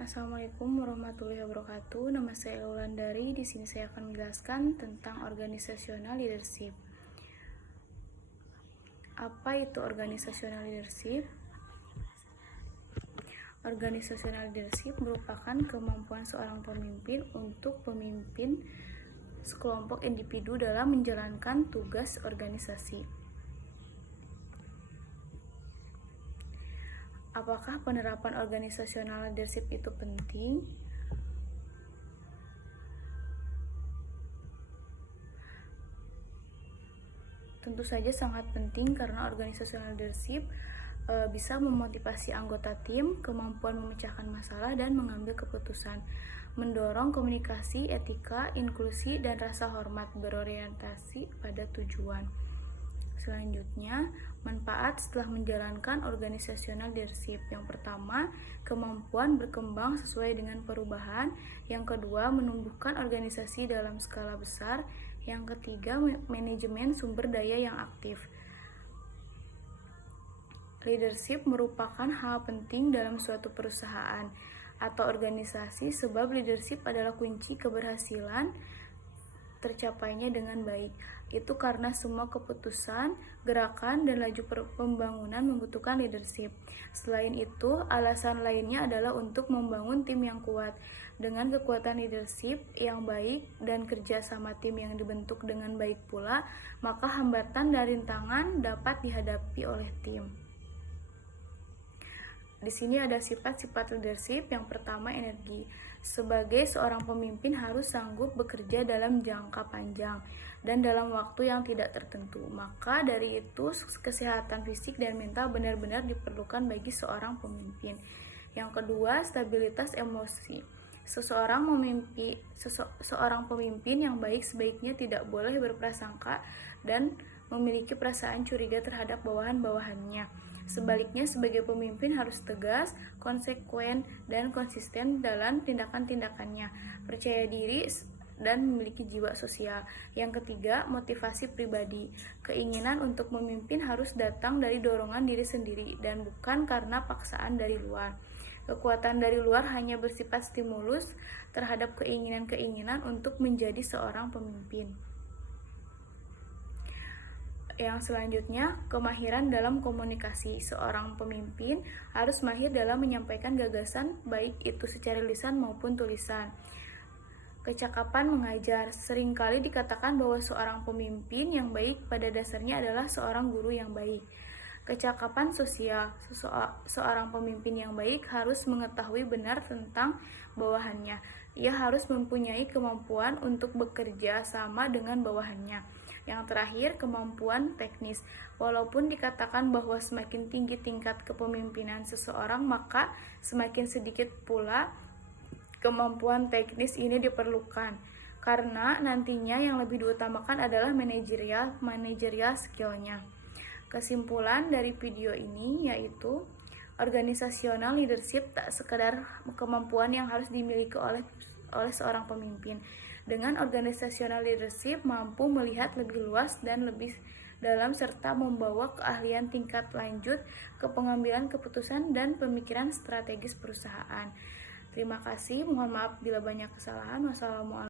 Assalamualaikum warahmatullahi wabarakatuh. Nama saya Wulandari. Di sini saya akan menjelaskan tentang organizational leadership. Apa itu organizational leadership? Organizational leadership merupakan kemampuan seorang pemimpin untuk memimpin sekelompok individu dalam menjalankan tugas organisasi. Apakah penerapan organizational leadership itu penting? Tentu saja sangat penting karena organizational leadership bisa memotivasi anggota tim, kemampuan memecahkan masalah dan mengambil keputusan, mendorong komunikasi, etika, inklusi, dan rasa hormat berorientasi pada tujuan. Selanjutnya, manfaat setelah menjalankan organizational leadership. Yang pertama, kemampuan berkembang sesuai dengan perubahan. Yang kedua, menumbuhkan organisasi dalam skala besar. Yang ketiga, manajemen sumber daya yang aktif. Leadership merupakan hal penting dalam suatu perusahaan atau organisasi sebab leadership adalah kunci keberhasilan tercapainya dengan baik. Itu karena semua keputusan, gerakan, dan laju pembangunan membutuhkan leadership. Selain itu, alasan lainnya adalah untuk membangun tim yang kuat. Dengan kekuatan leadership yang baik dan kerja sama tim yang dibentuk dengan baik pula, maka hambatan dan rintangan dapat dihadapi oleh tim. Di sini ada sifat-sifat leadership. Yang pertama, energi. Sebagai seorang pemimpin harus sanggup bekerja dalam jangka panjang dan dalam waktu yang tidak tertentu. Maka dari itu, kesehatan fisik dan mental benar-benar diperlukan bagi seorang pemimpin. Yang kedua, stabilitas emosi. Seorang pemimpin yang baik sebaiknya tidak boleh berprasangka dan memiliki perasaan curiga terhadap bawahan-bawahannya. Sebaliknya, sebagai pemimpin harus tegas, konsekuen, dan konsisten dalam tindakan-tindakannya, percaya diri, dan memiliki jiwa sosial. Yang ketiga, motivasi pribadi. Keinginan untuk memimpin harus datang dari dorongan diri sendiri dan bukan karena paksaan dari luar. Kekuatan dari luar hanya bersifat stimulus terhadap keinginan-keinginan untuk menjadi seorang pemimpin. Yang selanjutnya, kemahiran dalam komunikasi. Seorang pemimpin harus mahir dalam menyampaikan gagasan, baik itu secara lisan maupun tulisan. Kecakapan mengajar. Seringkali dikatakan bahwa seorang pemimpin yang baik pada dasarnya adalah seorang guru yang baik. Kecakapan sosial. Seorang pemimpin yang baik harus mengetahui benar tentang bawahannya. Ia harus mempunyai kemampuan untuk bekerja sama dengan bawahannya. Yang terakhir, kemampuan teknis. Walaupun dikatakan bahwa semakin tinggi tingkat kepemimpinan seseorang, maka semakin sedikit pula kemampuan teknis ini diperlukan. Karena nantinya yang lebih diutamakan adalah manajerial skill-nya. Kesimpulan dari video ini yaitu organizational leadership tak sekedar kemampuan yang harus dimiliki oleh seorang pemimpin. Dengan organizational leadership mampu melihat lebih luas dan lebih dalam serta membawa keahlian tingkat lanjut ke pengambilan keputusan dan pemikiran strategis perusahaan. Terima kasih, mohon maaf bila banyak kesalahan. Wassalamualaikum.